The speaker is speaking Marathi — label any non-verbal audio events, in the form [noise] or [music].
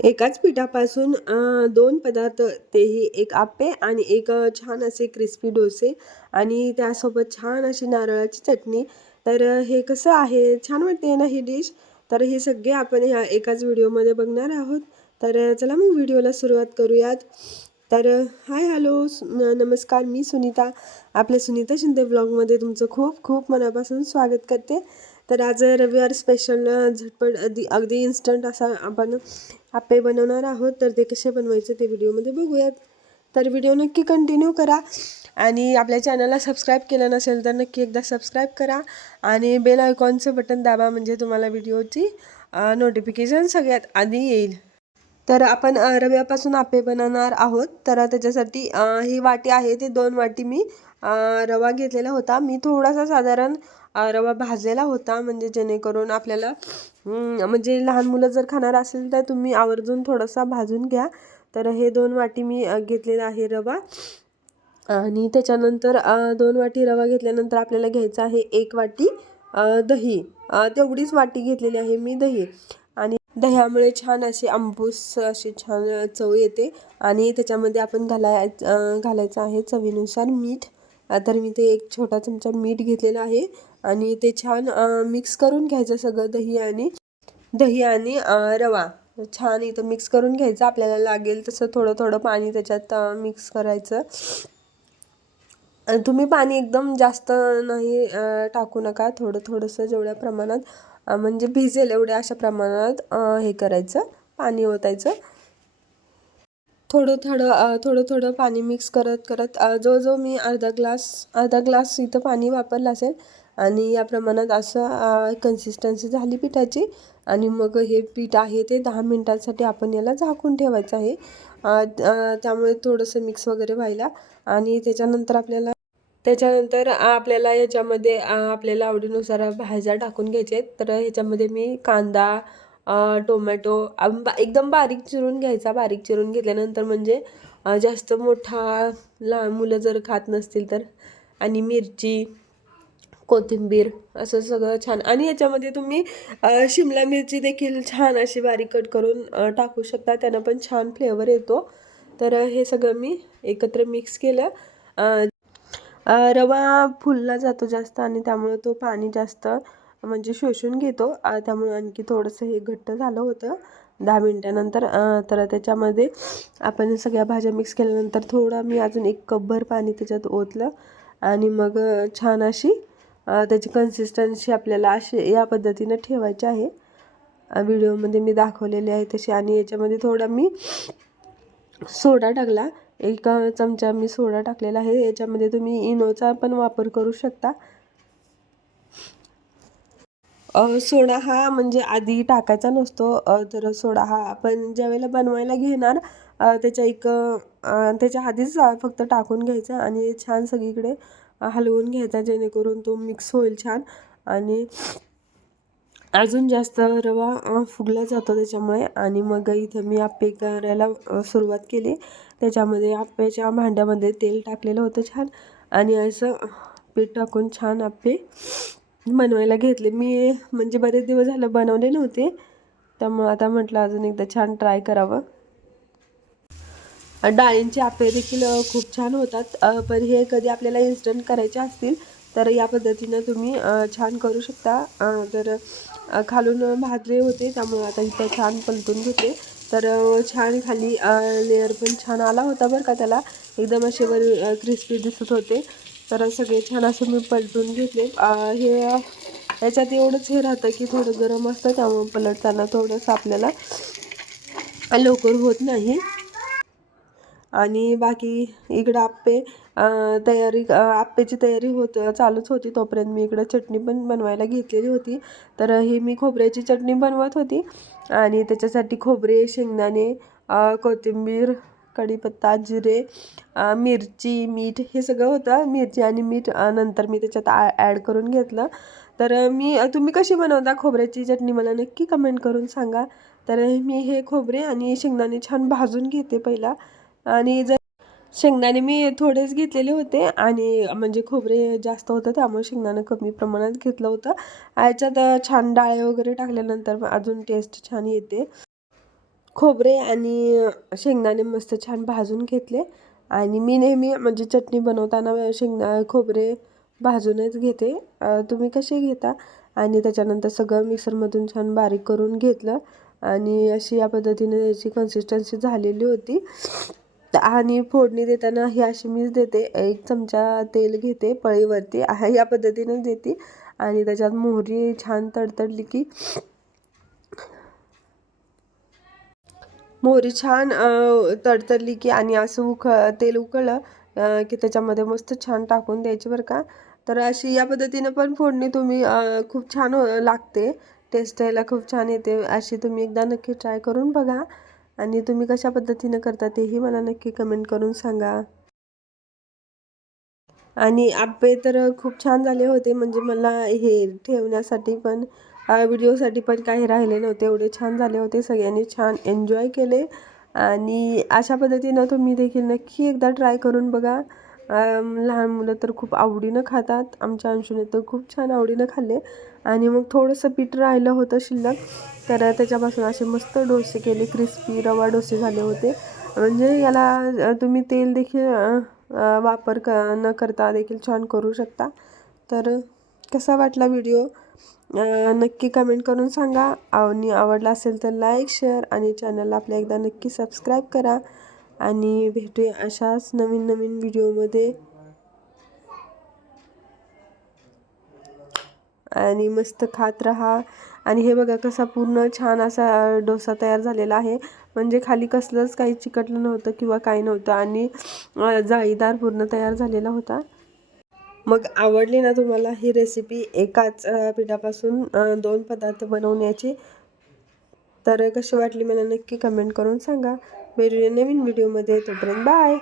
एकाच पिठापासून दोन पदार्थ तेही एक आप्पे आणि एक छान असे क्रिस्पी डोसे आणि त्यासोबत छान अशी नारळाची चटणी. तर हे कसं आहे? छान वाटते ना ही डिश? तर हे सगळे आपण ह्या एकाच व्हिडिओमध्ये बघणार आहोत. तर चला मग व्हिडिओला सुरुवात करूयात. तर हाय हॅलो नमस्कार मी सुनीता. आपल्या सुनीता शिंदे ब्लॉगमध्ये तुमचं खूप खूप मनापासून स्वागत करते. तर आज रविवार स्पेशल झटपट अगदी अगदी इन्स्टंट असा आपण आप्पे बनवणार आहोत. तर ते कसे बनवायचे ते व्हिडिओमध्ये बघूयात. तर व्हिडिओ नक्की कंटिन्यू करा आणि आपल्या चॅनलला सबस्क्राईब केलं नसेल तर नक्की एकदा सबस्क्राईब करा आणि बेल आयकॉनचं बटन दाबा म्हणजे तुम्हाला व्हिडिओची नोटिफिकेशन सगळ्यात आधी येईल. तर आपण रव्यापासून आप्पे बनवणार आहोत. तर त्याच्यासाठी ही वाटी आहे ती दोन वाटी मी रवा घेतलेला होता. मी थोडासा साधारण रवा भाजलेला होता. म्हणजे जेणेकरून आपल्याला म्हणजे लहान मुलं जर खाणार असेल तर तुम्ही आवर्जून थोडासा भाजून घ्या. तर हे दोन वाटी मी घेतलेला आहे रवा. आणि त्याच्यानंतर दोन वाटी रवा घेतल्यानंतर आपल्याला घ्यायचं आहे एक वाटी दही. तेवढीच वाटी घेतलेली आहे मी दही. आणि दह्यामुळे छान अशी आंबूस अशी छान चव येते. आणि त्याच्यामध्ये आपण घालाय घालायचं आहे चवीनुसार मीठ. तर मी ते एक छोटा चमचा मीठ घेतलेला आहे आणि ते छान मिक्स करून घ्यायचं सगळं दही आणि दही आणि रवा. छान इथं मिक्स करून घ्यायचं आपल्याला लागेल तसं थोडं थोडं पाणी त्याच्यात मिक्स करायचं. तुम्ही पाणी एकदम जास्त नाही टाकू नका थोडं थोडंसं जेवढ्या प्रमाणात म्हणजे भिजेल एवढ्या अशा प्रमाणात हे करायचं पाणी ओतायचं. थोडं थोडं थोडं थोडं पाणी मिक्स करत करत जो जवळजवळ मी अर्धा ग्लास अर्धा ग्लास इथं पाणी वापरलं असेल. आणि या प्रमाणात असं कन्सिस्टन्सी झाली पिठाची. आणि मग हे पीठ आहे ते दहा मिनटांसाठी आपण याला झाकून ठेवायचं आहे. त्यामुळे थोडंसं मिक्स वगैरे व्हायला. आणि त्याच्यानंतर आपल्याला त्याच्यानंतर आपल्याला याच्यामध्ये आपल्याला आवडीनुसार भाज्या टाकून घ्यायच्या आहेत. तर ह्याच्यामध्ये मी कांदा टोमॅटो एकदम बारीक चिरून घ्यायचा. बारीक चिरून घेतल्यानंतर म्हणजे जास्त मोठा लहान मुलं जर खात नसतील तर आणि मिरची कोथिंबीर असं सगळं छान. आणि याच्यामध्ये तुम्ही शिमला मिरची देखील छान अशी बारीक कट करून टाकू शकता. त्यानं पण छान फ्लेवर येतो. तर हे सगळं मी एकत्र मिक्स केलं. रवा फुलला जातो जास्त आणि त्यामुळे तो पाणी जास्त म्हणजे शोषून घेतो. त्यामुळे आणखी थोडंसं हे घट्ट झालं होतं. दहा मिनटानंतर तर त्याच्यामध्ये आपण सगळ्या भाज्या मिक्स केल्यानंतर थोडं मी अजून एक कपभर पाणी त्याच्यात ओतलं. आणि मग छान अशी त्याची कन्सिस्टन्सी आपल्याला अशी या पद्धतीनं ठेवायची आहे. व्हिडिओमध्ये मी दाखवलेली आहे तशी. आणि याच्यामध्ये थोडा मी सोडा टाकला. एक चमचा मी सोडा टाकलेला आहे. याच्यामध्ये तुम्ही इनोचा पण वापर करू शकता. सोडा हा म्हणजे आधी टाकायचा नसतो. तर सोडा हा आपण ज्यावेळेला बनवायला घेणार त्याच्या एक त्याच्या आधीच फक्त टाकून घ्यायचा आणि छान सगळीकडे हलवून घ्यायचा जेणेकरून तो मिक्स होईल छान. आणि अजून जास्त रवा फुगला जातो त्याच्यामुळे. आणि मग इथं मी आप्पे करायला सुरुवात केली. त्याच्यामध्ये आप्याच्या भांड्यामध्ये तेल टाकलेलं होतं छान. आणि असं पीठ टाकून छान आप्पे बनवायला घेतले. मी म्हणजे बरेच दिवस झालं बनवले नव्हते. त्यामुळं आता म्हटलं अजून एकदा छान ट्राय करावं. डाळींचे आपे देखील खूप छान होतात. पण हे कधी आपल्याला इन्स्टंट करायचे असतील तर या पद्धतीनं तुम्ही छान करू शकता. तर खालून भाजले होते त्यामुळे आता इथं छान पलटून घेते. तर छान खाली लेअर पण छान आला होता बरं का त्याला. एकदम असे वर क्रिस्पी दिसत होते. तर सगळे छान असं मी पलटून घेतले. हे याच्यात एवढंच हे राहतं की थोडं गरम असतं त्यामुळे पलटताना थोडंसं आपल्याला लवकर होत नाही. आणि बाकी इकडं आप्पे तयारी आप्पेची तयारी होत चालूच होती तोपर्यंत. मी इकडं चटणी पण बनवायला घेतलेली होती. तर ही मी खोबऱ्याची चटणी बनवत होती. आणि त्याच्यासाठी खोबरे शेंगदाणे कोथिंबीर कढीपत्ता जिरे मिरची मीठ हे सगळं होतं. मिरची आणि मीठ नंतर मी त्याच्यात आ ॲड करून घेतलं. तर मी तुम्ही कशी बनवता खोबऱ्याची चटणी मला नक्की कमेंट करून सांगा. तर मी हे खोबरे आणि शेंगदाणे छान भाजून घेते पहिला. आणि जर शेंगदाणे मी थोडेच घेतलेले होते आणि म्हणजे खोबरे जास्त होतं त्यामुळे शेंगदाणं कमी प्रमाणात घेतलं होतं. याच्यात छान डाळे वगैरे टाकल्यानंतर अजून टेस्ट छान येते. खोबरे आणि शेंगदाणे मस्त छान भाजून घेतले. आणि मी नेहमी म्हणजे चटणी बनवताना शेंगदा खोबरे भाजूनच घेते. तुम्ही कसे घेता? आणि त्याच्यानंतर सगळं मिक्सरमधून छान बारीक करून घेतलं. आणि अशी या पद्धतीने याची कन्सिस्टन्सी झालेली होती. आणि फोडणी देताना ही अशी मीच देते. एक चमचा तेल घेते पळीवरती. [laughs] या पद्धतीनेच देते. आणि त्याच्यात मोहरी छान तडतडली की मोहरी छान तडतडली की आणि असं उख तेल उकळलं की त्याच्यामध्ये मस्त छान टाकून द्यायची बरं का. तर अशी या पद्धतीनं पण फोडणी तुम्ही खूप छान लागते. टेस्ट यायला खूप छान येते. अशी तुम्ही एकदा नक्की ट्राय करून बघा. आणि तुम्ही कशा पद्धतीनं करता तेही मला नक्की कमेंट करून सांगा. आणि आप्पे तर खूप छान झाले होते. म्हणजे मला हे ठेवण्यासाठी पण व्हिडिओसाठी पण काही राहिले नव्हते. एवढे छान झाले होते. सगळ्यांनी छान एन्जॉय केले. आणि अशा पद्धतीनं तुम्ही देखील नक्की एकदा ट्राय करून बघा. लहान मुलं तर खूप आवडीनं खातात. आमच्या अंशूने तर खूप छान आवडीनं खाल्ले. आणि मग थोडंसं पीठ राहिलं होतं शिल्लक. तर त्याच्यापासून असे मस्त डोसे केले. क्रिस्पी रवा डोसे झाले होते. म्हणजे याला तुम्ही तेल देखील वापर क न करता देखील छान करू शकता. तर कसा वाटला व्हिडिओ नक्की कमेंट करून सांगा. आणि आवडला असेल तर लाईक शेअर आणि चॅनलला आपल्या एकदा नक्की सबस्क्राईब करा. आणि भेटूया अशाच नवीन नवीन व्हिडिओमध्ये आणि मस्त खात राहा. आणि हे बघा कसा पूर्ण छान असा डोसा तयार झालेला आहे. म्हणजे खाली कसलंच काही चिकटलं नव्हतं किंवा काही नव्हतं. आणि जाळीदार पूर्ण तयार झालेला होता. मग आवडली ना तुम्हाला ही रेसिपी एकाच पिठापासून दोन पदार्थ बनवण्याची तर कशी वाटली मला नक्की कमेंट करून सांगा. भेटूया नवीन व्हिडिओमध्ये तोपर्यंत बाय